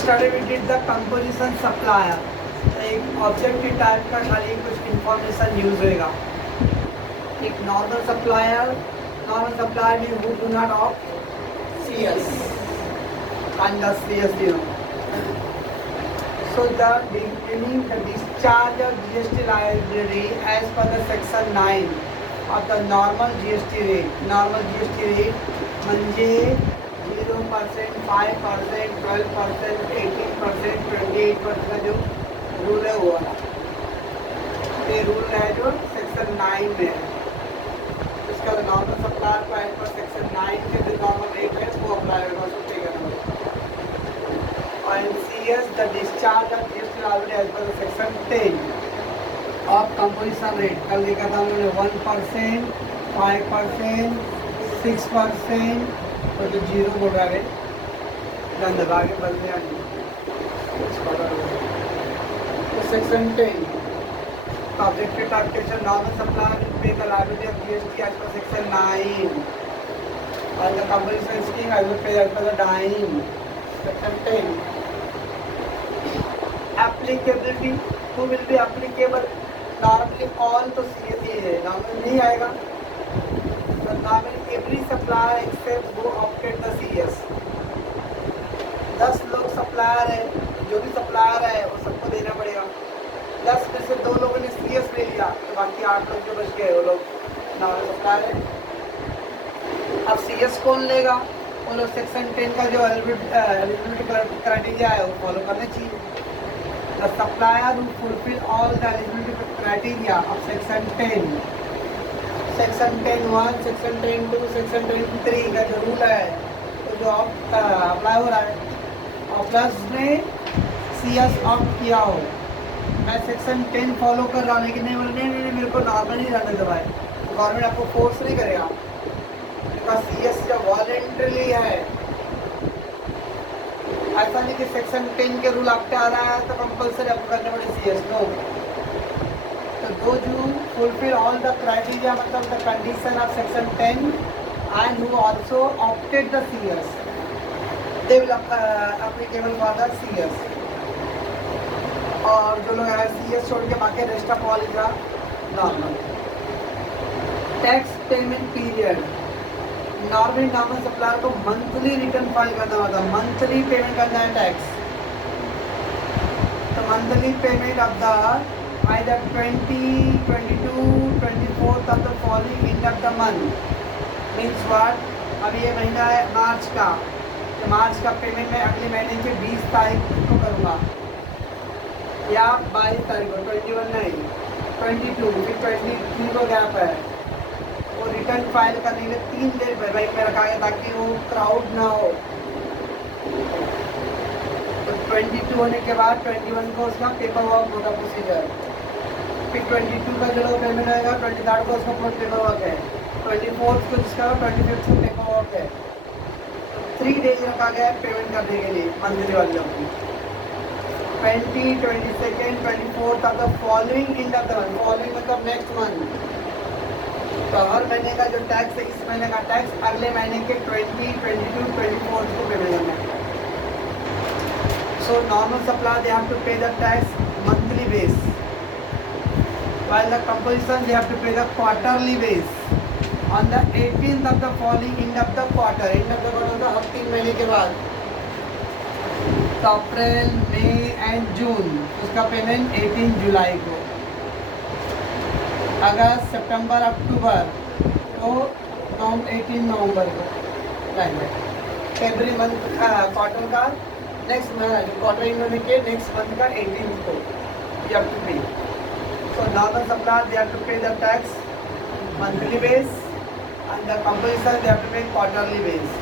Study we did the composition supplier. एक objective type का खाली कुछ इंफॉर्मेशन यूज होएगा। एक नॉर्मल सप्लायर में who do not opt CS and the CS zero. So the discharge of GST liability as per the section 9 of the normal GST rate. Normal GST rate म्हणजे 0%, 5%, 12%, 18%, 28% का जो rule है वो वाला, ये रूल है जो सेक्शन 9 में है। इसका नॉर्मल सप्लायर को एज पर सेक्शन 9 के जो नॉर्मल रेट है वो अप्लाई होगा, उसको पे करना होगा। और CS the discharge of GST liability as per section 10 of composition rate. कल लिखा था उन्होंने 1%, 5%, 6%, तो जो जीरो बोल रहा है ध्यान दबा के बदले आगे तो section 10 objective typification normal supplier will pay the liability of GST as per section 9 और the composition scheme I will pay as per the 9 section 10 applicability who will be applicable. Normally all तो CS है, normally नहीं आएगा। Normally every supplier except who opted the CS। 10 लोग supplier है, जो भी supplier है वो सबको देना पड़ेगा। 10 में से 2 लोगों ने CS ले लिया तो बाकी 8 लोग जो बच गए वो लोग नॉर्मल सप्लायर है। अब CS कौन लेगा? वो लोग सेक्शन 10 का जो एलिजिबिलिटी क्राइटेरिया है वो फॉलो करना चाहिए। The supplier who fulfil all the eligibility criteria of section 10, section 10(1), section 10(2), section 10(3) का जो रूल है तो जो अप्लाई हो रहा है और प्लस में CS ऑप्ट किया हो, मैं सेक्शन 10 फॉलो कर रहा हूँ लेकिन नहीं मेरे को नॉर्मल ही रहने दबाए, तो गवर्नमेंट आपको फोर्स नहीं करेगा बिकॉज CS जब वॉलेंट्रली है। ऐसा नहीं कि सेक्शन 10 के रूल आपके आ रहा है तो कंपल्सरी आपको करने पड़े CS। No, those who fulfill all the criteria मतलब the condition of section 10 and who also opted the CS, they will applicable for the CS। और जो लोग CS छोड़ के बाकी rest of all is normal. Tax payment period normal supplier को monthly return file करना होता है, मंथली पेमेंट करना है टैक्स। तो monthly payment of the either 20, 22, 24th of the following end of the month means what? अब ये महीना है मार्च का, तो मार्च का पेमेंट मैं अगले महीने के 20 तारीख को करूँगा या 22 तारीख को, 21 नहीं 22, फिर 23 को गैप है। वो रिटर्न फाइल करने के 3 दिन बैंक में रखा है ताकि वो क्राउड ना हो। तो 22 होने के बाद 21 को उसका पेपर वर्क होगा प्रोसीजर, फिर 22 का जो पेमेंट आएगा 23rd को उसका पूरा पेपर वर्क है, 24th को जिसका 25th को पेपर वर्क है। 3 डेज रखा गया है पेमेंट करने के लिए मंथली वाले लोग की। 20, 22nd, 24th of the following in the following मतलब नेक्स्ट मंथ। तो हर महीने का जो टैक्स है इस महीने का टैक्स अगले महीने के 20, 22, 24th को पेमेंट करना है। So normal supplier they have to pay the tax monthly base, while the composition they have to pay the quarterly base on the 18th of the following end of the quarter। end of the quarter मतलब अब 3 महीने के बाद, तो अप्रैल, मई and June उसका payment 18 जुलाई को, अगस्त, सितंबर, अक्टूबर तो 18 नवंबर को, एवरी मंथ क्वार्टर का नेक्स्ट मंथ क्वार्टर एंड होने के नेक्स्ट मंथ का 18 को you have to pay। So normal supplier they have to pay the tax monthly base and the composition they have to pay quarterly base।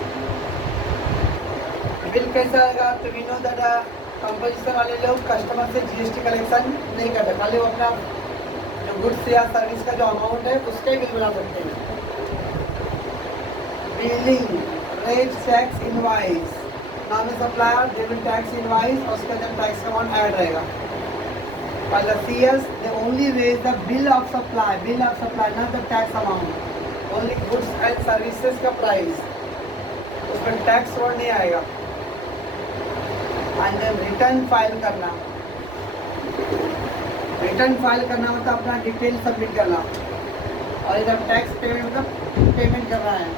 Bill कैसा आएगा? तो we know that composition वाले लोग customer से GST collection नहीं करते, खाली वो अपना जो गुड्स या सर्विस का जो अमाउंट है उसका ही बिल बना सकते हैं। Billing rate tax invoice normal supplier they will tax invoice और उसका जब टैक्स अमाउंट ऐड रहेगा। While the CS they only raise the bill of supply not the tax amount, only goods and services का price, उसमें tax word नहीं आएगा। And then return file करना। Return file करना मतलब अपना डिटेल सबमिट करना, और इधर टैक्स पेमेंट मतलब पेमेंट करना है।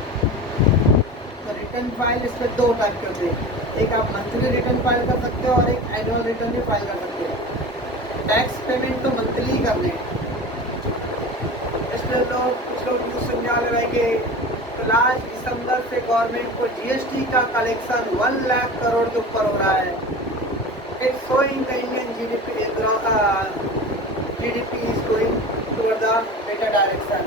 तो रिटर्न फाइल इसमें दो टाइप के होते हैं, एक आप मंथली रिटर्न फाइल कर सकते हो और एक एनुअल रिटर्न भी फाइल कर सकते हो। टैक्स पेमेंट तो मंथली ही करने हैं। इसमें कुछ लोग न्यूज़ सुनने वाले रहेंगे तो लास्ट दिसंबर से गवर्नमेंट को जीएसटी का कलेक्शन 1 लाख करोड़ के ऊपर हो रहा है। It's showing the Indian GDP is going toward the better direction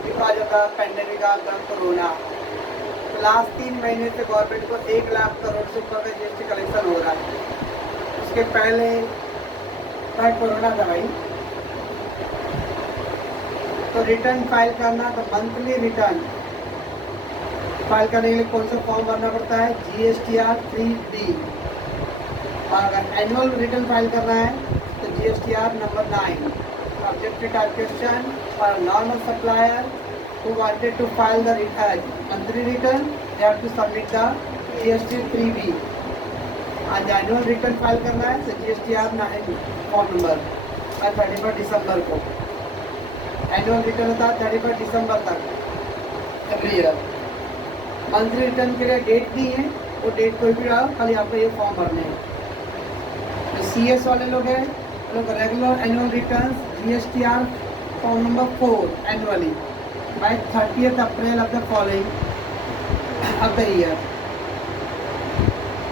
because of the pandemic of the corona। Last 3 महीने से गवर्नमेंट को 1 लाख करोड़ से ऊपर का जीएसटी कलेक्शन हो रहा है। उसके पहले कोरोना था भाई। तो रिटर्न फाइल करना, तो मंथली रिटर्न फाइल करने के लिए कौन सा फॉर्म भरना पड़ता है? GSTR 3B। और अगर एनुअल रिटर्न फाइल करना है तो GSTR number 9। Objective type question for normal supplier who wanted to file the monthly return, they have to submit the GST 3B। आज एनुअल रिटर्न फाइल करना है तो GSTR 9 फॉर्म नंबर 31 दिसंबर को। Annual return होता है 31 दिसंबर तक एवरी ईयर। मंथली रिटर्न के लिए डेट दी है, वो डेट कोई भी आओ, खाली आपको ये फॉर्म भरने हैं। जो CS वाले लोग हैं वो लोग regular annual return GSTR form number 4 annually by 30 April of the following of the year.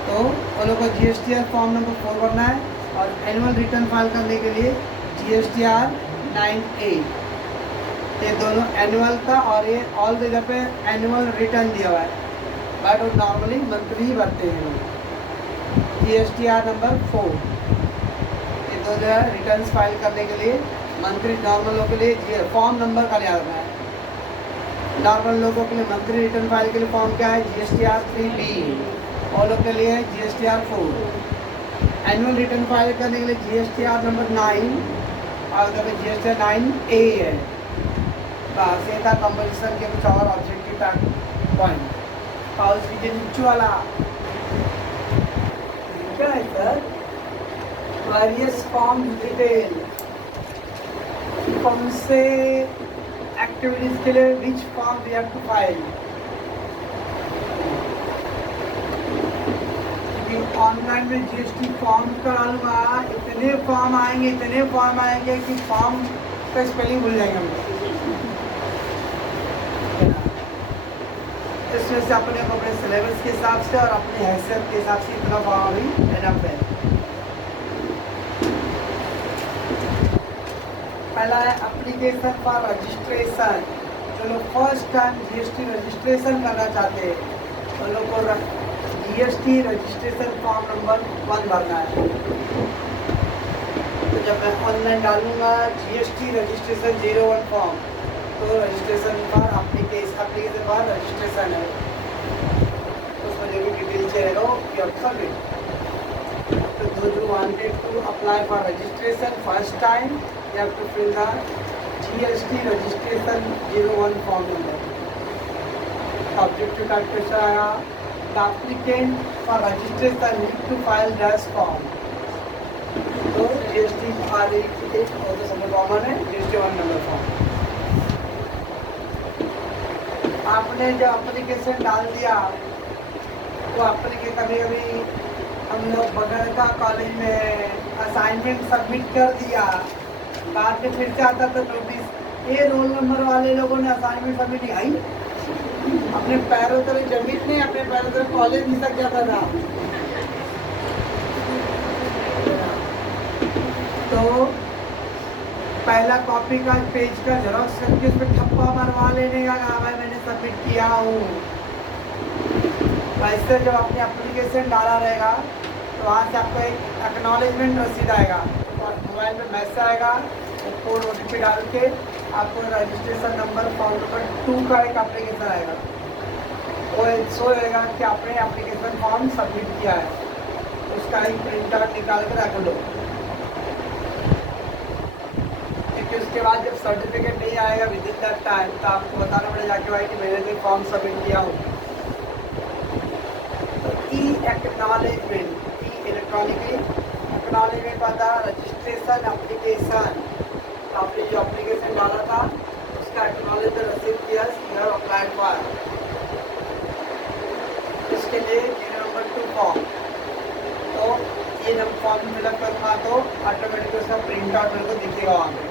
तो वो लोग को GSTR फॉर्म नंबर 4 भरना है और एनुअल रिटर्न फाइल करने के लिए GSTR 9A। ये दोनों एनुअल का और ये ऑल जगह पे एनुअल रिटर्न दिया हुआ है, बट वो नॉर्मली मंथली ही भरते हैं लोग। GSTR नंबर 4 ये दो जो है रिटर्न फाइल करने के लिए मंथली, नॉर्मल लोगों के लिए फॉर्म नंबर का याद रखना है। नॉर्मल लोगों के लिए मंथली रिटर्न फाइल के लिए फॉर्म क्या है? GSTR 3B। और लोग के लिए GSTR 4। एनुअल रिटर्न फाइल करने के लिए GSTR नंबर 9 और उधर GSTR 9A है। बस ये था कंपोजिशन के कुछ और ऑब्जेक्टिव पॉइंट। और उसकी नीचे वाला क्या है सर? वेरियस फॉर्म डिटेल, कौन से एक्टिविटीज के लिए which form we have to file. Online में GST फॉर्म करा लूँगा, इतने फॉर्म आएंगे कि फॉर्म का स्पेलिंग भूल जाएंगे हम। इसमें से अपने सिलेबस के हिसाब से और अपनी हैसियत के हिसाब से इतना फॉर्म भी लेना है। पहला है एप्लीकेशन फॉर रजिस्ट्रेशन। जो लोग फर्स्ट टाइम GST रजिस्ट्रेशन करना चाहते हैं उन लोग को GST रजिस्ट्रेशन फॉर्म नंबर 1 भरना है। तो जब मैं ऑनलाइन डालूंगा GST रजिस्ट्रेशन 01 फॉर्म, तो registration for application for registration है, उसमें जो भी डिटेल चाहिएगा वो सबमिट। तो those who wanted to apply for registration first time, you have to fill the GST registration 01 form number। Objective type question आया, the applicant for registration need to file dash form। तो GST एक और तो सब common है, GST 1 number form. आपने जब application डाल दिया तो कभी कभी हम लोग बगल का कॉलेज में असाइनमेंट सबमिट कर दिया, बाद में फिर से आता था नोटिस, ये रोल नंबर वाले लोगों ने असाइनमेंट सबमिट नहीं आई। अपने पैरों तले जमीन नहीं, अपने पैरों तले कॉलेज नहीं तक जाता था। तो पहला कॉपी का पेज का जेरॉक्स करके उस पर ठप्पा मरवा लेने का, भाई मैंने सबमिट किया हूँ। वैसे जब आपने एप्लीकेशन डाला रहेगा तो वहाँ से आपको एक एक्नॉलेजमेंट रसीद आएगा, तो मोबाइल में मैसेज आएगा, कोड OTP डाल के आपको रजिस्ट्रेशन नंबर फॉर्म नंबर 2 का एक एप्लीकेशन आएगा। वो शो होगा कि आपने एप्लीकेशन फॉर्म सबमिट किया है, उसका एक प्रिंट आउट निकाल कर रख लो। क्योंकि उसके बाद जब सर्टिफिकेट नहीं आएगा विद इन दैट टाइम, तो आपको बताना पड़ेगा कि भाई कि मैंने भी फॉर्म सबमिट किया हूँ। तो एक्नॉलेजमेंट की इलेक्ट्रॉनिकली एक्नॉलेजमेंट आता रजिस्ट्रेशन एप्लीकेशन। आपने जो एप्लीकेशन डाला था उसका एक्नॉलेजमेंट रिसीव किया, यू हैव अप्लाइड फॉर। इसके लिए नंबर 2 फॉर्म, तो ये जब फॉर्म फिलअप करना तो ऑटोमेटिक उसका प्रिंट आउट मेरे को दिखेगा वहाँ पे।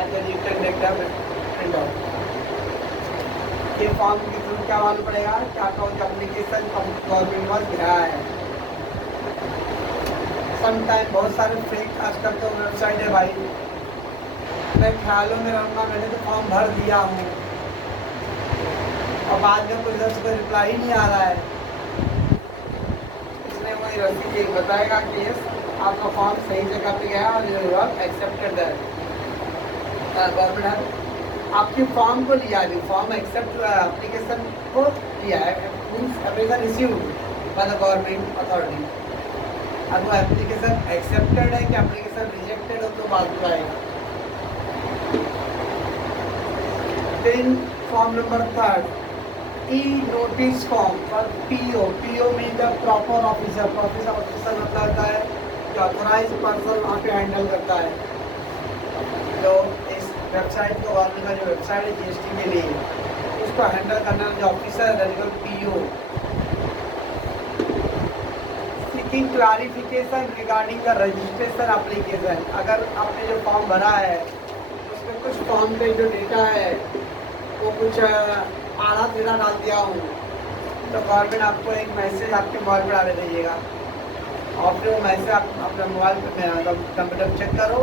आज you can take the print out. ये फॉर्म के थ्रू क्या मालूम पड़ेगा कि आपका जो एप्लीकेशन गवर्नमेंट पास गया है। समटाइम बहुत सारे फेक आजकल तो वेबसाइट है भाई, मैं ख्यालों में रहूँगा मैंने तो फॉर्म भर दिया हूँ और बाद में कोई दस को रिप्लाई ही नहीं आ रहा है। इसमें वही रसीद बताएगा कि यस आपका फॉर्म सही जगह पे गया और you have accepted that. Government आपके फॉर्म को लिया है, फॉर्म एक्सेप्ट एप्लीकेशन को लिया है, means application receive by the government authority. अब वो एप्लीकेशन एक्सेप्टेड है कि एप्लीकेशन रिजेक्टेड हो तो बात में आएगा। Then form number 3 E notice form for PO. PO mean the proper officer. Proper officer मतलब होता है जो ऑथराइज पर्सन वहाँ पे हैंडल करता है, जो इस वेबसाइट को गवर्नमेंट का जो वेबसाइट है जीएसटी के लिए उसको हैंडल करना जो ऑफिसर है PO. Seeking clarification regarding the registration application. अगर आपने जो फॉर्म भरा है उसमें कुछ फॉर्म पे जो डेटा है वो कुछ आधा तेरा डाल दिया हूँ तो गवर्नमेंट आपको एक मैसेज आपके मोबाइल पर डाले दीजिएगा और फिर वो मैसेज आप अपने मोबाइल पर कंप्यूटर चेक करो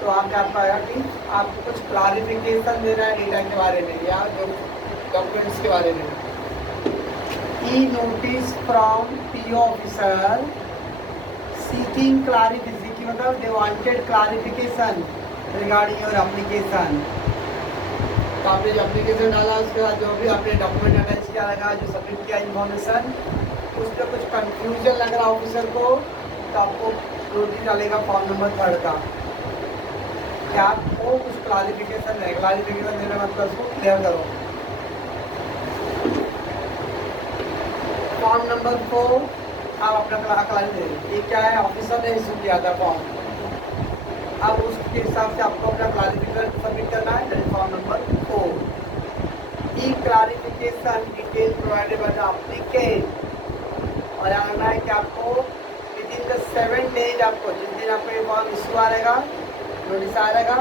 तो वहाँ पे आपको आएगा कि आपको कुछ क्लैरिफिकेशन देना है डेटा के बारे में या जो डॉक्यूमेंट्स के बारे में। A notice from PO officer seeking clarification, मतलब they wanted clarification regarding your application. तो आपने जो एप्लीकेशन डाला उसके बाद जो भी आपने डॉक्यूमेंट अटैच किया लगा, जो सबमिट किया इन्फॉर्मेशन, उस पर कुछ कंफ्यूजन लग रहा ऑफिसर को तो आपको नोटिस डालेगा फॉर्म नंबर 3 का कि आपको कुछ क्लैरिफिकेशन है। क्लैरिफिकेशन देने मतलब उसको क्लियर करो। फॉर्म नंबर 4 आप अपना क्लैरिफिकेशन, ये क्या है ऑफिसर ने इशू किया था फॉर्म, अब उसके हिसाब से आपको अपना क्लैरिफिकेशन सबमिट करना है। Form number 4 E clarification detail provided by the applicant. और यहाँ लगना है कि आपको विद इन द 7 डेज आपको जिस दिन आपको ये फॉर्म इशू आ रहेगा नोटिस आ रहेगा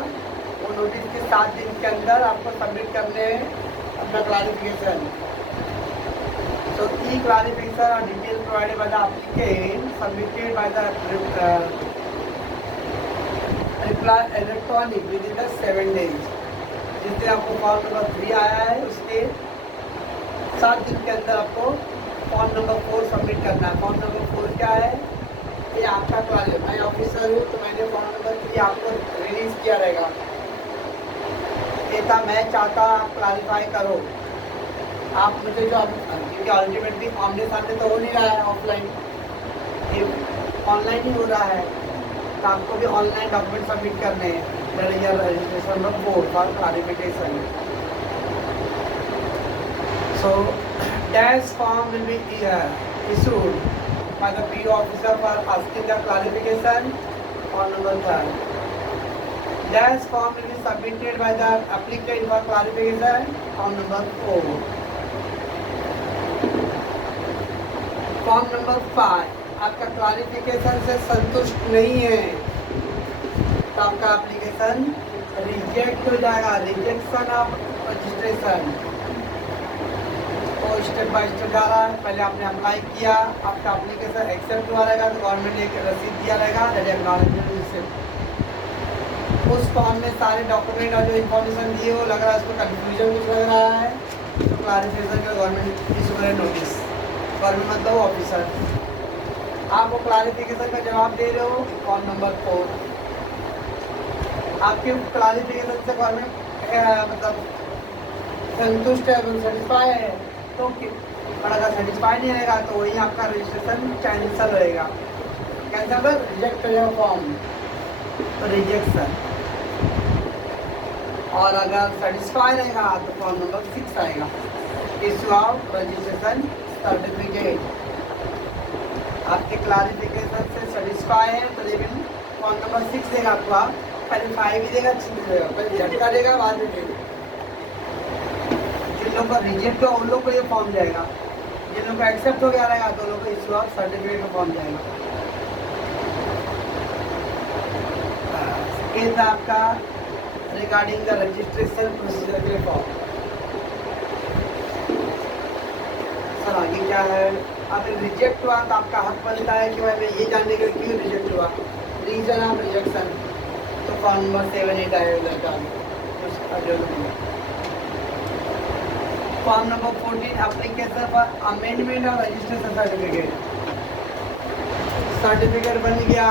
वो नोटिस के 7 दिन के अंदर आपको सबमिट करने अपना clarification. So e clarification or detail provided by the applicant submitted by the reply electronic within the 7 days। जिस दिन आपको फॉर्म नंबर 3 आया है उसके 7 दिन के अंदर आपको फॉर्म नंबर 4 सबमिट करना है। फॉर्म नंबर 4 क्या है, ये आपका क्लैरिफिकेशन। मैं ऑफिसर हूँ तो मैंने फॉर्म नंबर 3 आपको रिलीज किया रहेगा, कहता मैं चाहता आप क्लैरिफाई करो आप मुझे जो क्योंकि अल्टीमेटली आमने सामने तो हो नहीं रहा है, ऑफलाइन ये ऑनलाइन ही हो रहा है तो आपको भी ऑनलाइन डॉक्यूमेंट सबमिट करने हैं। Registration number 4 for clarification. So dash form will be issued by the PO officer for asking the clarification on number 3. Dash form will be submitted by the applicant for clarification on number 4. Form number 5 आपका clarification से संतुष्ट नहीं है तो आपका application reject हो जाएगा। Rejection of registration तो स्टेप बाय स्टेप जा रहा है। पहले आपने अप्लाई किया, आपका एप्लीकेशन एक्सेप्ट हुआ रहेगा तो गवर्नमेंट ने एक रसीद दिया रहेगा एक्नॉलेजमेंट रिसीप्ट। उस फॉर्म में सारे डॉक्यूमेंट और जो इन्फॉर्मेशन दिए वो लग रहा है उसको कन्फ्यूजन कुछ लग रहा है तो क्लैरिफिकेशन का गवर्नमेंट इशू करे नोटिस। गवर्नमेंट मतलब ऑफिसर आप वो क्लैरिफिकेशन का जवाब दे रहे हो फॉर्म नंबर 4। आपके क्लैरिफिकेशन से गवर्नमेंट मतलब संतुष्ट है, सेटिस्फाई है तो और अगर सेटिस्फाई नहीं रहेगा तो वही आपका रजिस्ट्रेशन कैंसिल होएगा। कैंसिल रिजेक्ट हो जाएगा फॉर्म तो रिजेक्शन। और अगर सेटिस्फाई रहेगा तो फॉर्म नंबर 6 आएगा, इशू ऑफ रजिस्ट्रेशन सर्टिफिकेट। आपके क्लारिफिकेशन से सेटिस्फाई है तो लेकिन फॉर्म नंबर 6 देगा आपको, आप पहले 5 ही देगा, 6 देगा, पहले झटका देगा बाद में देगा। जिन लोग का रिजेक्ट हो उन लोग को ये फॉर्म जाएगा, जिन लोग का एक्सेप्ट हो गया रहेगा तो लोग को इशू ऑफ सर्टिफिकेट का फॉर्म जाएगा। ये था आपका रिगार्डिंग द रजिस्ट्रेशन प्रोसीजर के फॉर्म। सर आगे क्या है, अगर रिजेक्ट हुआ तो आपका हक बनता है कि भाई मैं ये जानने के लिए क्यों रिजेक्ट हुआ, रीजन ऑफ रिजेक्शन। तो फॉर्म नंबर 7, 8 आएगा उसका जो form number 14 application for amendment of registration certificate. Certificate बन गया,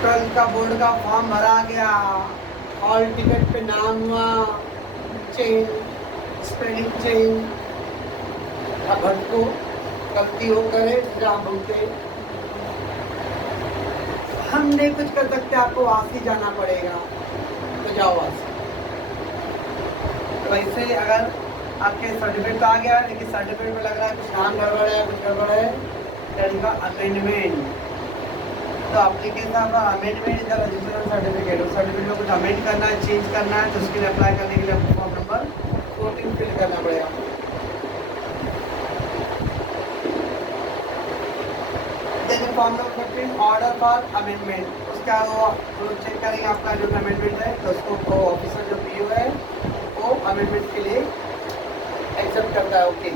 ट्वेल्थ का बोर्ड का फॉर्म भरा गया, हॉल टिकट पे नाम हुआ चेंज, स्पेलिंग चेंज, भटको गलती हो करे जहाँ भूलते हम नहीं कुछ कर सकते, आपको वासी जाना पड़ेगा तो जाओ वासी। तो वैसे अगर आपके सर्टिफिकेट तो आ गया लेकिन सर्टिफिकेट में लग रहा है कुछ नाम गड़बड़ है, कुछ गड़बड़ है, दैट का अमेंडमेंट। तो एप्लीकेशन का amendment is the registration certificate, उस सर्टिफिकेट में कुछ अमेंड करना है, चेंज करना है तो उसके लिए अप्लाई करने के लिए आपको फॉर्म नंबर 14 फिल करना पड़ेगा। Then form number 15 order for amendment, उसका वो चेक करेंगे आपका जो अमेंडमेंट है तो उसको ऑफिसर जो पीओ है वो अमेंडमेंट के लिए एक्सेप्ट करता है। Okay.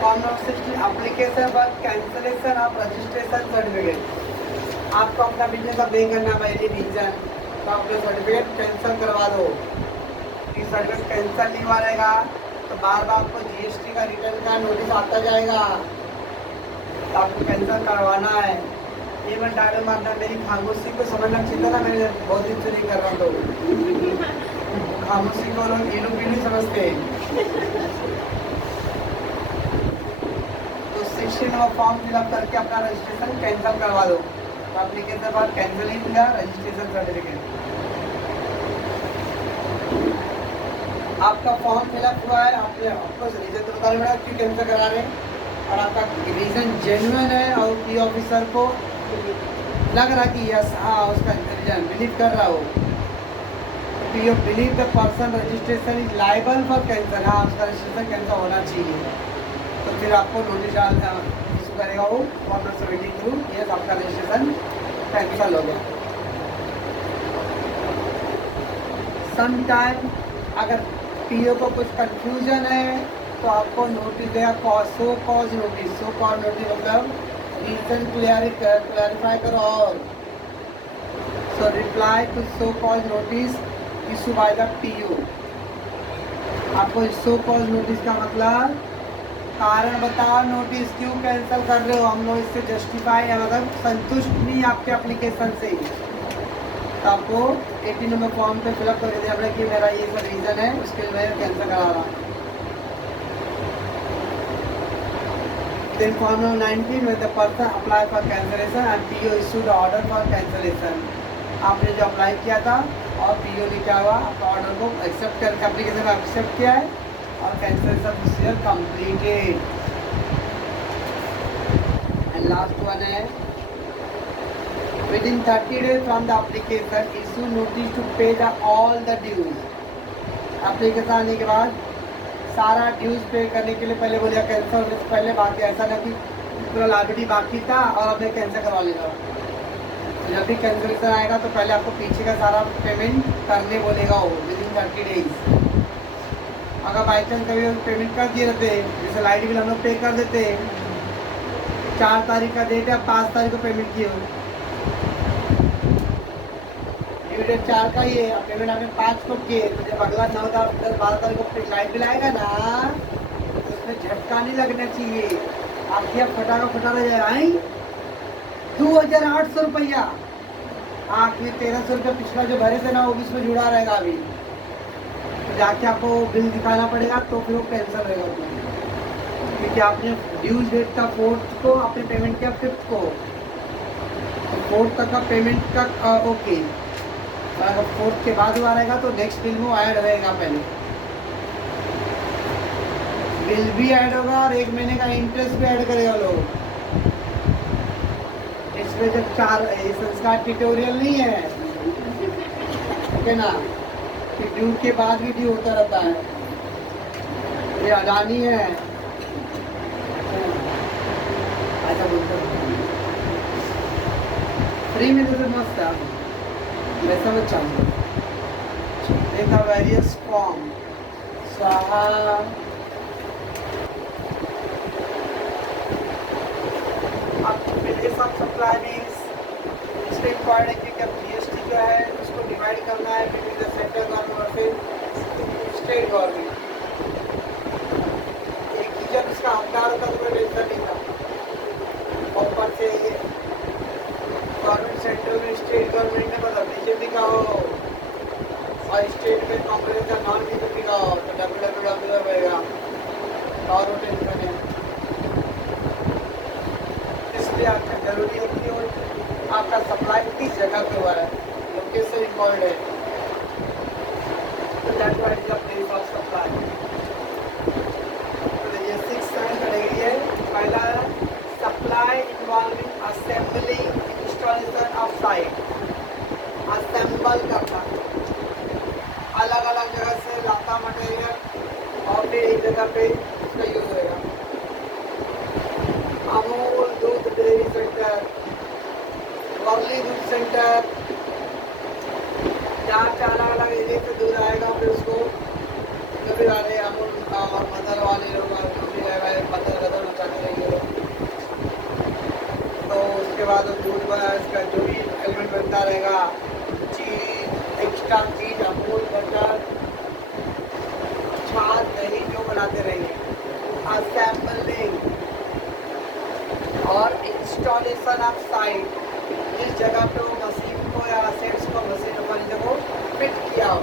Form number 16 application for cancellation of registration certificate. आपको अपना बिजनेस अब नहीं करना भाई रीजन, तो अपना सर्टिफिकेट कैंसिल करवा दो। ये सर्टिफिकेट कैंसिल नहीं हुआ रहेगा तो बार बार आपको जीएसटी का रिटर्न का नोटिस आता जाएगा, तो आपको कैंसिल करवाना है। ये मैं डायरेक्ट मानता, मेरी खामोशी को समझना चाहिए ना, मैंने बहुत दिन से नहीं कर रहा तो खामोशी को लोग ये लोग भी नहीं समझते। तो 16 नंबर फॉर्म फिलअप करके अपना रजिस्ट्रेशन कैंसिल करवा दो। तो एप्लीकेशन बाद कैंसिलिंग द रजिस्ट्रेशन सर्टिफिकेट। आपका फॉर्म फिलअप हुआ है, आपने आपको रीजन तो बता रहे क्यों कैंसिल करा रहे हैं, और आपका रीजन जेन्युइन है और पी ऑफिसर को लग रहा कि यस हाँ उसका रीजन बिलीव कर रहा हो, PO believe the person registration is liable for cancel, हाँ उसका रजिस्ट्रेशन कैंसिल होना चाहिए, तो फिर आपको नोटिस डाल इशू करेगा वो फॉर्म नंबर 17 थ्रू, यस आपका रजिस्ट्रेशन कैंसिल हो गया। समटाइम अगर पीओ को कुछ कंफ्यूजन है तो आपको नोटिस देगा show cause notice. Show cause notice मतलब रीजन क्लैरिफाई करो, और so reply to show cause notice issue by the PO. आपको सो कॉज नोटिस का मतलब कारण बताओ, नोटिस क्यों कैंसिल कर रहे हो, हम लोग इससे जस्टिफाई है मतलब संतुष्ट नहीं आपके एप्लीकेशन से, तो आपको 18 नंबर फॉर्म पे फिलअप करके देना पड़ेगा कि मेरा ये सब रीज़न है उसके लिए मैं कैंसिल करा रहा हूँ। Then form number 19 with the person apply for cancellation and PO issued order for cancellation। आपने जो अप्लाई किया था और PO ने क्या हुआ, आपका ऑर्डर को एक्सेप्ट करके एप्लीकेशन को एक्सेप्ट किया है और cancellation procedure completed. And last one है within 30 days from the application issue notice to pay the all the dues। Application आने के बाद सारा ड्यूज पे करने के लिए पहले बोलिए कैंसिल होने से पहले, बाकी ऐसा ना कि पूरा लाइबिलिटी बाकी था और हमने कैंसिल करवा लिया। तो जब भी कैंसिलेशन आएगा तो पहले आपको पीछे का सारा पेमेंट करने बोलेगा वो विदिन 30 डेज। अगर बाई चांस कभी पेमेंट कर दिए रहते, जैसे लाइट बिल हम लोग पे कर देते, 4 तारीख का डेट है, 5 तारीख को पेमेंट किए हो, डेट 4 का ही है, पेमेंट आपने 5 को किए, तो जब अगला 9, 10, 12 तारीख को लाइट बिल आएगा ना तो उसमें झटका नहीं लगना चाहिए, आपके अब फटा रह जाएगा। आई 2800 रुपया, आखिर 1300 रुपया पिछला जो भरे थे ना वो भी इसमें जुड़ा रहेगा अभी, तो जाके आपको बिल दिखाना पड़ेगा तो फिर वो कैंसिल रहेगा, क्योंकि आपने ड्यूज डेट का 4th को आपने पेमेंट किया 5th को, तो 4th तक का पेमेंट का ओके, अगर 4th के बाद हुआ रहेगा तो नेक्स्ट बिल में ऐड रहेगा, पहले बिल भी ऐड होगा और 1 महीने का इंटरेस्ट भी ऐड करेगा लोग। इसमें जब 4 ये संस्कार ट्यूटोरियल नहीं है, ठीक है ना, कि ड्यू के बाद भी ड्यू होता रहता है। ये अडानी है, ऐसा बोलते हैं। फ्री में तो मस्त है, वैसा मत चाहिए। देखा वेरियस फॉर्म स्वाहा सब सप्लाई में इसलिए इम्पॉर्टेंट है क्योंकि अब जीएसटी जो है उसको डिवाइड करना है बिटवीन द सेंट्रल गवर्नमेंट और फिर स्टेट गवर्नमेंट। एक ही जब इसका हकदार होता तो कोई टेंशन नहीं था। ऊपर से गवर्नमेंट सेंट्रल में स्टेट गवर्नमेंट ने मतलब बीजेपी का हो और स्टेट में कांग्रेस का नॉन बीजेपी का हो तो डब्ल्यू रहेगा और वो टेंशन है। इसलिए आपका जरूरी है कि आपका सप्लाई किस जगह पे हुआ है, लोकेशन इम्पॉर्टेंट है। तो that wise the place of supply. तो ये 6 कैटेगरी है। पहला supply involving assembling installation of site, assemble करना, अलग अलग जगह से लाता मटेरियल और फिर एक जगह पे उसका यूज होगा। अमूल दूध डेयरी सेंटर, वर्ली दूध सेंटर, जहाँ से अलग अलग एरिया से दूध आएगा फिर उसको कभी वाले अमूल और मदर वाले लोग मदर मचाते रहेंगे। तो उसके बाद दूध बना इसका जो भी एलिमेंट बनता रहेगा, चीज एक्स्ट्रा चीज अमूल बटर छाछ दही जो बनाते रहेंगे। असेंबलिंग और इंस्टॉलेशन ऑफ साइट, जिस जगह पे वो मशीन को या असेट्स को मशीन वाली जगह फिट किया हो,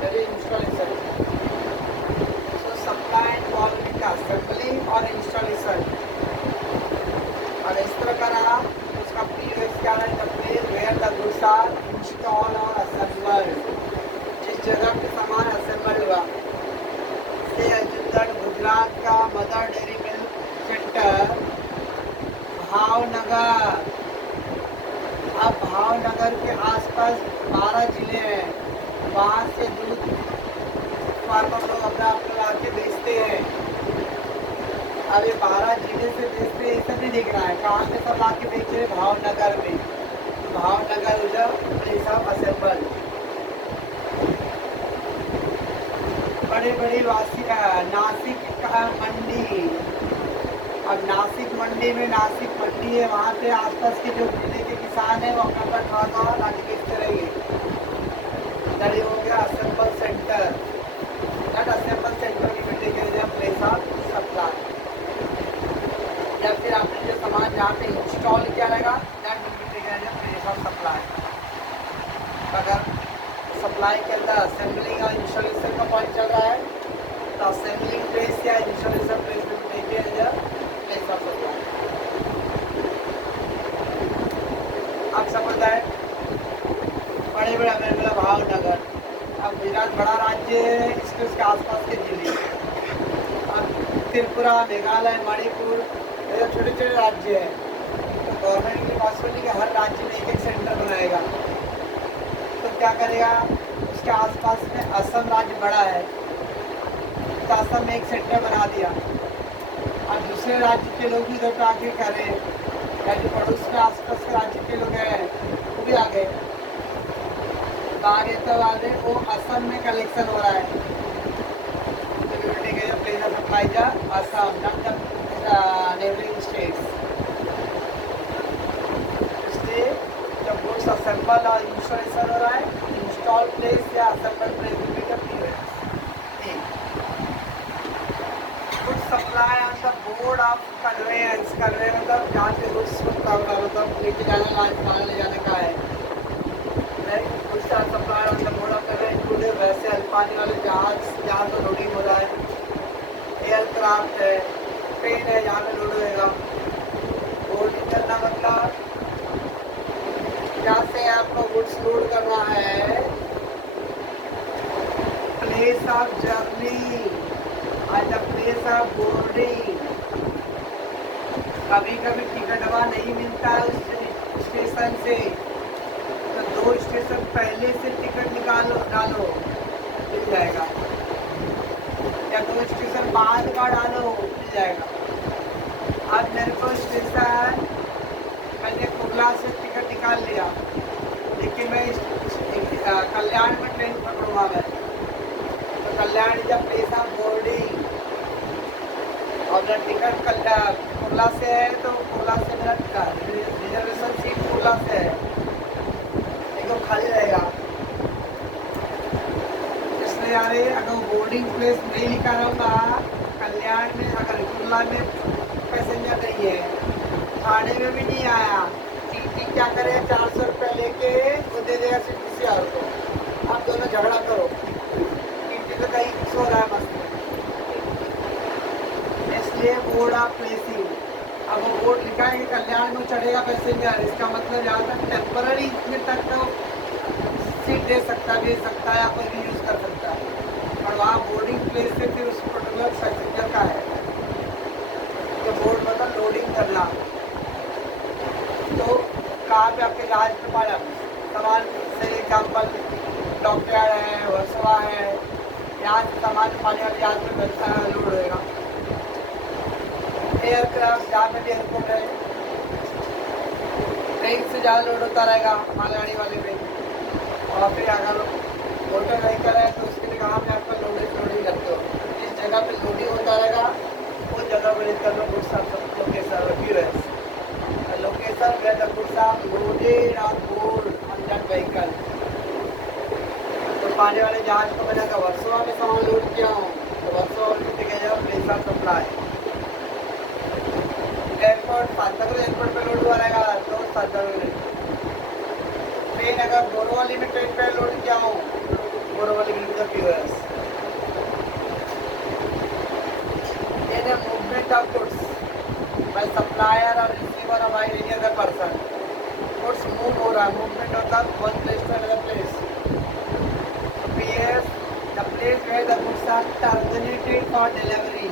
that is installation. So supply involving assembling और इंस्टॉलेशन। और इस तरह का रहा उसका पीओएस क्या है, the place where the goods are install और असेंबल्ड, जिस जगह पे सामान असेंबल हुआ। से गुजरात का Mother Dairy milk centre Bhavnagar. अब भावनगर के आसपास 12 जिले हैं, वहाँ से दूध फार्मर लोग अपना लाके बेचते हैं। अब ये 12 जिले से बेचते हैं, ये सब नहीं दिख रहा है कहाँ से सब लाके बेच रहे हैं, भावनगर में। भावनगर उधर प्लेस ऑफ असेंबल। बड़े बड़े वासी नासिक का मंडी। अब नासिक मंडी में नासिक मंडी है, वहाँ पे आसपास के जो जिले के किसान हैं वो अपना खाना लाके बेचते रहेंगे। ये हो गया assemble centre. That assemble centre की मीटिंग है जब प्लेस ऑफ सप्लाई। या फिर आपने जो सामान जहाँ पे इंस्टॉल किया रहेगा दैट मीटिंग है जब प्लेस ऑफ सप्लाई। अगर सप्लाई के अंदर असेंबलिंग और इंस्टॉलेशन का पॉइंट चल रहा है तो असेंबलिंग प्लेस या इंस्टॉलेशन प्लेस में देखिए जब प्लेस ऑफ सप्लाई। अब सपोज दैट बड़े बड़े मेरा भावनगर, अब गुजरात बड़ा राज्य है, इसके उसके आसपास के जिले, अब त्रिपुरा, मेघालय, मणिपुर, ये छोटे छोटे राज्य हैं। तो गवर्नमेंट की पॉसिबिलिटी कि हर राज्य में एक एक सेंटर बनाएगा, तो क्या करेगा, उसके आसपास में असम राज्य बड़ा है तो असम में एक सेंटर बना दिया और दूसरे राज्य के लोग भी इधर आके करें, या जो पड़ोस में आसपास के राज्य के लोग हैं वो भी आ गए, तो आगे तो आगे वो असम में कलेक्शन हो रहा है। प्लेस ऑफ सप्लाई जा Assam, not the neighbouring states. इसलिए जब गुड्स असेंबल और इंस्टॉलेशन हो रहा है, इंस्टॉल प्लेस या assemble place will be the period. Goods supply on the board of conveyance. Convey मतलब जहाँ से गुड्स को मतलब लेके जाना, माल ले जाने का है। Goods are supply on the board of conveyance included वैसे अल्पानी वाले जहाज जहाँ से लोडिंग हो रहा है, एयरक्राफ्ट है, ट्रेन है जहाँ पे लोड होएगा। लोडिंग करना मतलब जहाँ से आपको गुड्स लोड करना है, place of journey at the place of boarding. कभी कभी टिकटवा नहीं मिलता है उस स्टेशन से, तो 2 स्टेशन पहले से टिकट निकालो डालो, मिल जाएगा, या 2 स्टेशन बाद का डालो, मिल जाएगा। अब मेरे को स्टेशन, मैंने कुर्ला से टिकट निकाल लिया, लेकिन मैं कल्याण में ट्रेन पकड़ूंगा मैं, तो कल्याण जब प्लेस ऑफ बोर्डिंग, और मेरा टिकट कुर्ला से है, तो कुर्ला से मेरा रिजर्वेशन सीट कुर्ला से है, एक खाली रहेगा। इसलिए यारे अगर बोर्डिंग प्लेस नहीं लिखा रहूँगा कल्याण में, अगर कुर्ला में पैसेंजर नहीं है, थाने में भी नहीं आया, टीटी क्या करे 400 रुपये लेके वो दे देगा CTCR को, आप दोनों झगड़ा करो, टीटी तो कहीं सो रहा है मस्त। इसलिए बोर्ड ऑफ प्लेसिंग, अब वो बोर्ड लिखा है कि कल्याण में चढ़ेगा पैसेंजर, इसका मतलब यहाँ तक टेम्पररी इसमें तक तो सीट दे सकता है, या कोई भी यूज़ कर सकता है, और वहाँ बोर्डिंग प्लेस से फिर उस पर्टिकुलर पैसेंजर का है। तो बोर्ड मतलब लोडिंग करना, तो कहाँ पे आपके जहाज पे सामान से एग्जाम्पल डॉकयार्ड है, वर्सोवा है, यहाँ से सामान पाने वाले जहाज पे लोड होएगा। एयरक्राफ्ट जहाँ पे भी एयरपोर्ट है, ट्रेन से ज़्यादा लोड होता रहेगा मालगाड़ी वाले पे, और फिर अगर मोटर व्हीकल है तो उसके लिए कहाँ पे आपका लोडिंग करते हो, जिस जगह पे लोडिंग होता रहेगा उस जगह पर लेकर लो goods location location where the goods are loaded on board on that vehicle। तो पानी वाले जहाज को मैंने कहा वर्सोवा में सामान लोड किया हूँ, तो वर्सोवा में दिखाई जाए place of supply. Airport Santacruz airport पे लोड हुआ रहेगा, तो सांताक्रूज। ट्रेन अगर बोरोवली में ट्रेन पे लोड किया हूँ, बोरोवली में the POS। In movement of goods by supplier or receiver or by any other person, goods move हो रहा है, movement होता है one place to another place। PS, the place where the goods are terminated for delivery।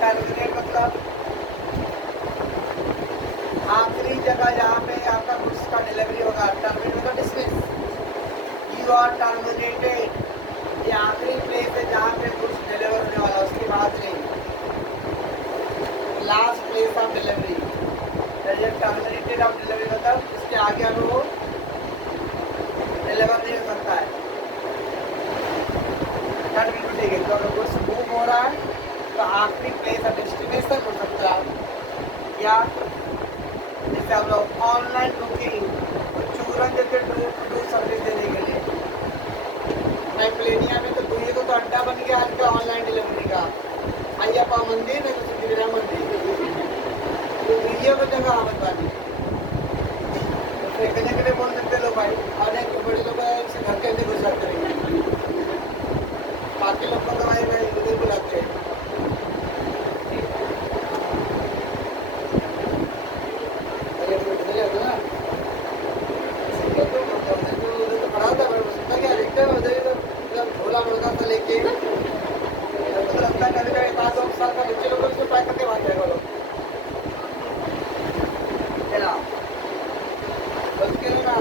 terminate मतलब आखिरी जगह जहाँ पे आपका गुड्स का डिलीवरी होगा, terminate मतलब dismiss, you are terminated, ये आखिरी प्लेस है जहाँ पे गुड्स डिलीवर होने वाला, उसके बाद नहीं। Last place of delivery, terminated of delivery मतलब इसके आगे अब वो डिलीवर नहीं हो सकता है, ठीक है। तो अगर गुड्स मूव हो रहा है तो आखिरी प्लेस ऑफ डेस्टिनेशन हो सकता है, या जैसे हम लोग ऑनलाइन बुकिंग चूरन देते टू सर्विस देने के लिए, प्लेनिया में तो दुनिया को तो अड्डा बन गया है ऑनलाइन डिलीवरी का, अय्यप्पा मंदिर है, सिद्धिविनायक मंदिर, तो दुनिया को जगह आमद बानी, तो फेंकने के लिए बोल सकते लोग भाई, अनेक बड़े लोग से घर के अंदर घुस जाते हैं, बाकी लोग को तो भाई इधर बुलाते हैं। पढ़ा था क्या देखते हो झोला मोला से लेके लगता है कभी कभी 5 साल का बच्चे लोग उसको पैक करके भाग जाएगा लोग, चला उसके लिए ना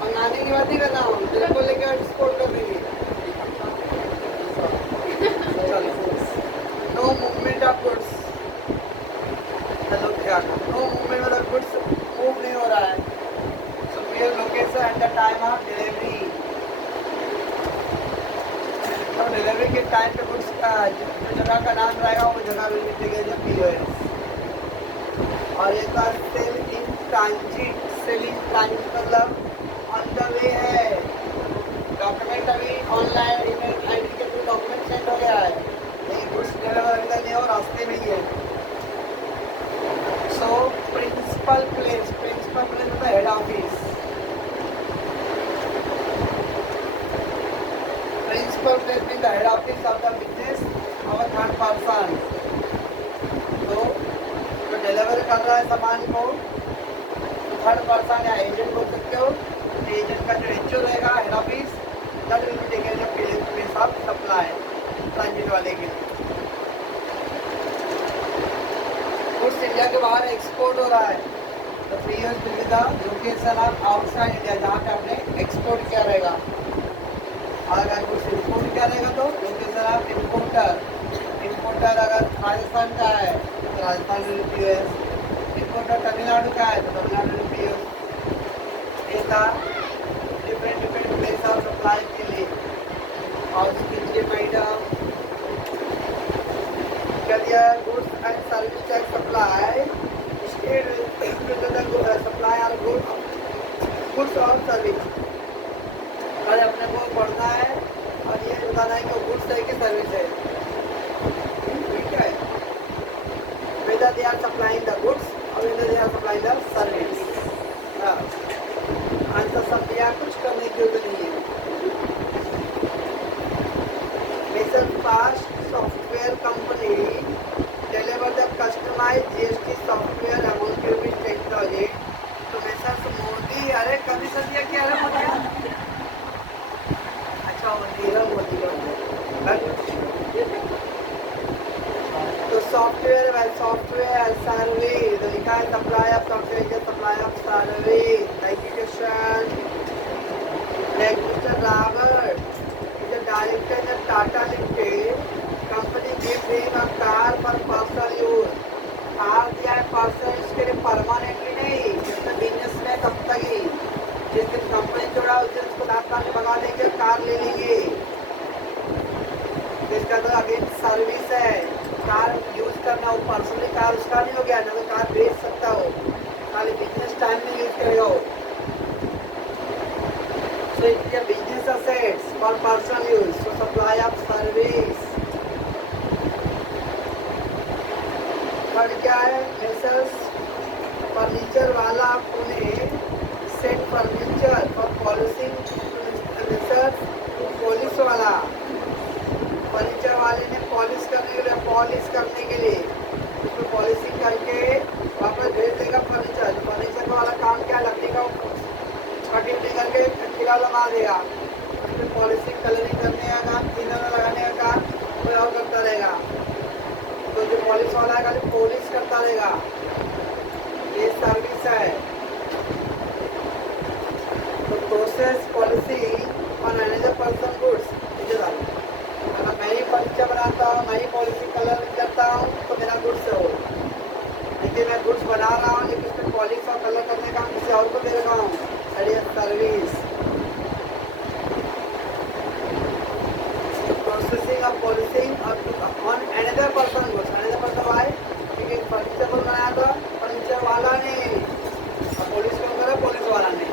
मंगाने की बात नहीं कर रहा हूँ, तेरे को लेके एक्सपोर्ट कर देंगे। No movement of goods, no movement मतलब गुड्स मूव नहीं हो रहा है, so where location at the time of delivery, तो डिलीवरी के टाइम पे गुड्स का जो जगह का नाम रहेगा वो जगह भी लिखेगा POS। और एक बार sale in transit, sale in transit मतलब ऑन द वे है, डॉक्यूमेंट अभी ऑनलाइन ईमेल ID के थ्रू डॉक्यूमेंट सेंड हो गया है, लेकिन गुड्स डिलीवर अभी तक नहीं हो, रास्ते में ही है। सो प्रिंसिपल प्लेस मतलब head office, principal place mean the head office of the business और थर्ड पर्सन। तो डिलीवर कर रहा है सामान को, थर्ड पर्सन या एजेंट बोल सकते हो। एजेंट का जो एचओ रहेगा, head office, that will be taken place of supply transit वाले के लिए। गुड्स इंडिया के बाहर एक्सपोर्ट हो रहा है, तो 3 years will be the location of outside India, जहाँ पे आपने एक्सपोर्ट किया रहेगा। अगर कुछ इम्पोर्ट किया रहेगा तो लोकेशन ऑफ इम्पोर्टर। इम्पोर्टर अगर राजस्थान का है तो राजस्थान में यूएस, इम्पोर्टर तमिलनाडु का है तो तमिलनाडु में यूएस। ऐसा different different place of supply के लिए। और उसके लिए मैडम क्या दिया, goods and service tax supply supply और गुड्स और सर्विस। अरे अपने को पढ़ना है और ये बताना है कि वो गुड्स है कि सर्विस है, ठीक है। whether they are supplying the goods or whether they are supplying the service। Answer सब दिया, कुछ करने की जरूरत नहीं है। Messrs Fast Software Company deliver the customized GST software among Cubic Technology। तो Messrs मोदी, अरे कभी कर दिया क्या, अरे मोदी, अच्छा नीरव मोदी का। तो सॉफ्टवेयर सर्विस, तो लिखा है supply of software, supply of service. Education mister Rawat is the director of Tata limited company give him a car for personal use. Car दिया है पर्सनल यूज के लिए, परमानेंटली नहीं, जिसका बिजनेस में तब तक ही, जिस दिन कंपनी छोड़ा उस दिन उसको लाभ में भगा देंगे, कार ले लेंगे। इसका तो अगेन सर्विस है, कार यूज करना, वो पर्सनली कार उसका नहीं हो गया ना, तो कार बेच सकता हो, खाली बिजनेस टाइम में यूज करेगा हो। So it is a business assets for personal use, so supply of service। और क्या है, मेसर्स फर्नीचर वाला Pune set furniture for polishing. Messrs polish वाला, फर्नीचर वाले ने पॉलिश करने के लिए उसको पॉलिशिंग करके वापस भेज देगा फर्नीचर। फर्नीचर वाला काम क्या, लकड़ी का कटिंग करके खिला लगा देगा, उसमें पॉलिशिंग कलरिंग करने का काम, थिनर लगाने का काम कोई और करता रहेगा। तो जो पॉलिश वाला है खाली पॉलिश करता रहेगा, ये सर्विस है। तो process polishing on another person goods, अगर मैं ही फर्नीचर बनाता हूँ, मैं ही पॉलिशिंग कलर करता हूँ तो मेरा गुड्स हो। लेकिन मैं गुड्स बना रहा हूँ लेकिन उसमें पॉलिश और कलर करने का किसी और को दे रहा हूँ, service. Processing of polishing on another person goods, another person why, क्योंकि फर्नीचर को बनाया था फर्नीचर वाला ने, और पॉलिश को करा पॉलिश वाला ने,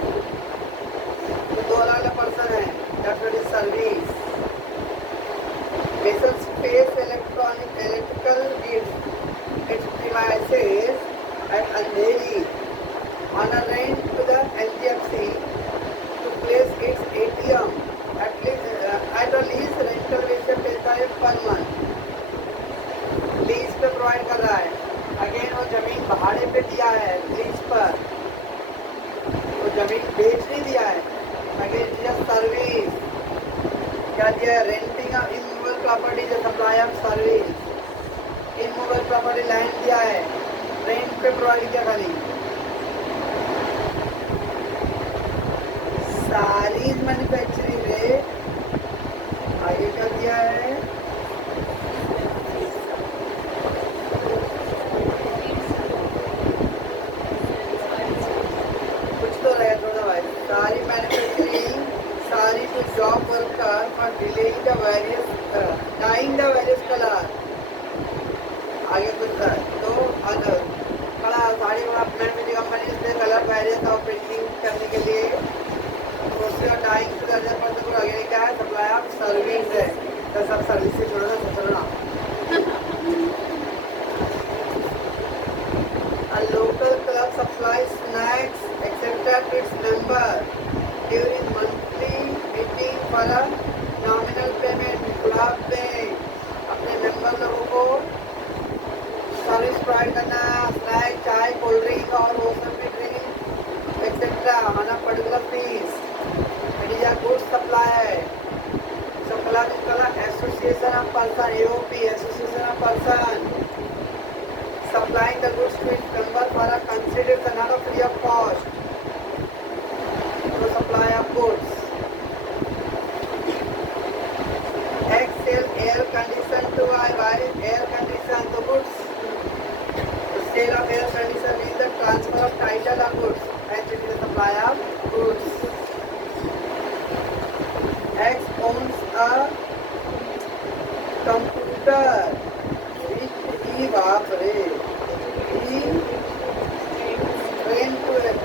तो दो अलग अलग पर्सन है, that is service. Vessel space electrical its premises at Andheri on a rent to the NGFC to place its ATM at a lease rental which है पैसा है per month, लीज पे प्रोवाइड कर रहा है। अगेन वो जमीन भाड़े पे दिया है लीज पर, वो जमीन बेच नहीं दिया है। अगेन दिया सर्विस, क्या दिया, रेंटिंग ऑफ इमूवेबल प्रॉपर्टी, जो supply of service. Immovable property land दिया है, रेंट पे प्रोवाइड किया खाली। सारी मैन्युफैक्चरिंग में आगे क्या दिया है, कुछ तो रहेगा थोड़ा भाई। सारी मैन्युफैक्चरिंग, सारी to job worker for delaying the various dyeing the various color। आगे कुछ है तो other colour, sari manufacturing company से कलर वेरियस और प्रिंटिंग करने के लिए उसके डाइंग से करने पर तो आगे क्या है, सप्लाई ऑफ सर्विस है। तो सब सर्विस से जुड़ना सोचना। A local club supplies snacks etc to its member during monthly meeting for a nominal payment। Club में अपने मेंबर लोगों को सर्विस प्रोवाइड करना, snacks Association of Person, AOP, Association of Person, supplying the goods to its member for a consideration not free of cost. So supply of goods. X sell air condition to I buy air condition to goods. The sale of air condition means the transfer of title of goods. Hence it is the supply of goods. X owns a computer which he बाप रे he rent to it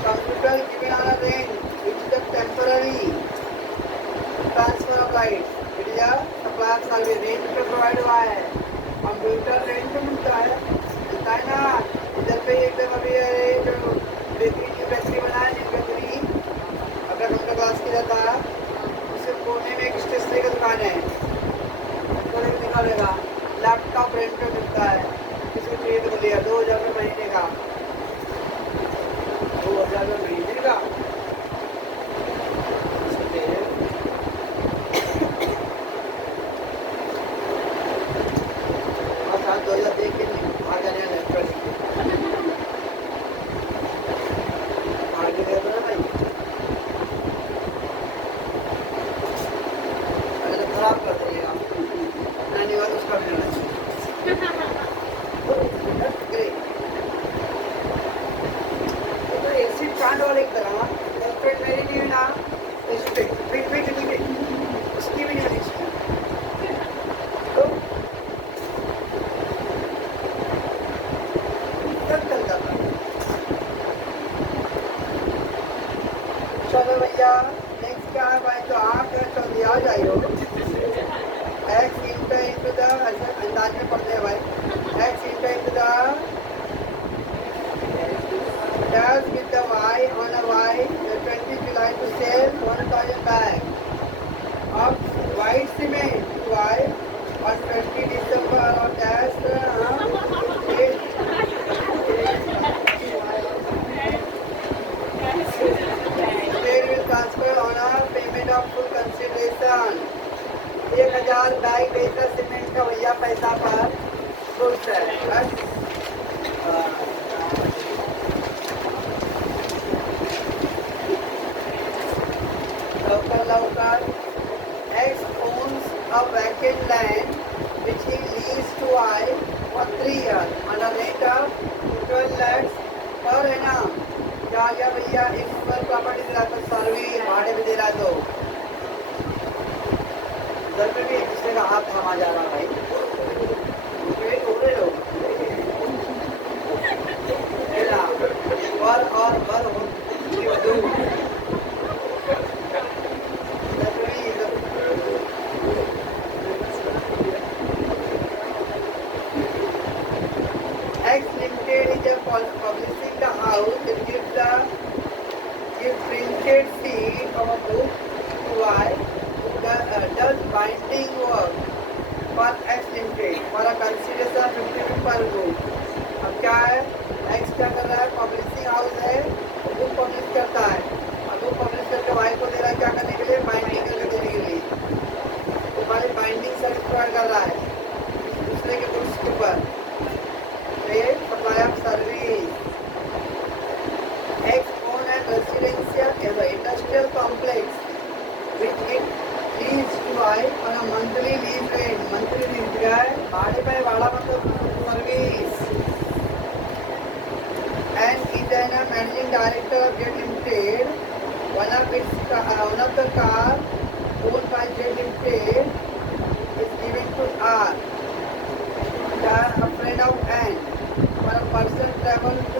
computer given on a rent which is a temporary transfer of rights. It is a supply of service rent पे provide हुआ है. Computer rent पे मिलता है ना. इधर पे एकदम अभी जो बैटरी बनाया जिन बैटरी अपना कंप्यूटर क्लास किया था उसके कोने में एक स्टेशनरी का दुकान है. निकालेगा लैपटॉप रेंट पे मिलता है. किसी को चाहिए तो लिया 2000 रुपये महीने का. 2000 रुपये महीने का और 2000 देख के आगे नया लैपटॉप आगे दे दो भाई. अगर खराब कर देगा नहीं वाला उसका भी लेना चाहिए. तो एसिड कांड वाले की तरह लेफ्ट मेरी नहीं ना एसिड फिट नहीं उसकी भी नहीं होनी चाहिए. तो तब चल जाता. चलो भैया नेक्स्ट क्या है भाई. तो आँख तो दिया जाइए X into the अंदाज में पढ़ते हैं भाई. X into the does with the Y on a Y 20 July to sell 1000 bags of white cement to Y on 20 December or dash state will transfer on a payment of full consideration. 1000 bag बेचना cement का भैया पैसा पर खुश है. लवकर X owns a vacant land which he leases to I for 3 years on a rate of 12 lakhs per annum. क्या गया भैया एक नंबर प्रॉपर्टी दे रहा था सर्विस भाड़े में दे रहा. तो घर पे भी एक दूसरे का हाथ थामा जा रहा भाई. और X Limited is a publishing the house. It gives printed sheet of a book to Y. Does binding work for X Limited for a consideration 50 per book. अब क्या है X क्या कर रहा है. पब्लिशिंग हाउस है बुक पब्लिश करता है. और बुक पब्लिश करके वाई को दे रहा है क्या करने के लिए बाइंडिंग करके देने के लिए. तो वाई बाइंडिंग सर्विस प्रोवाइड कर रहा है दूसरे के बुक्स के ऊपर. Supply of service. X own and residential industrial complex which it leads to I on a monthly lease rate. Monthly lease क्या है भाड़े पे. भाड़ा मतलब service. And is an managing director of Jet Limited. One of the car owned by Jet Limited is given to R. A friend of N for a person travel to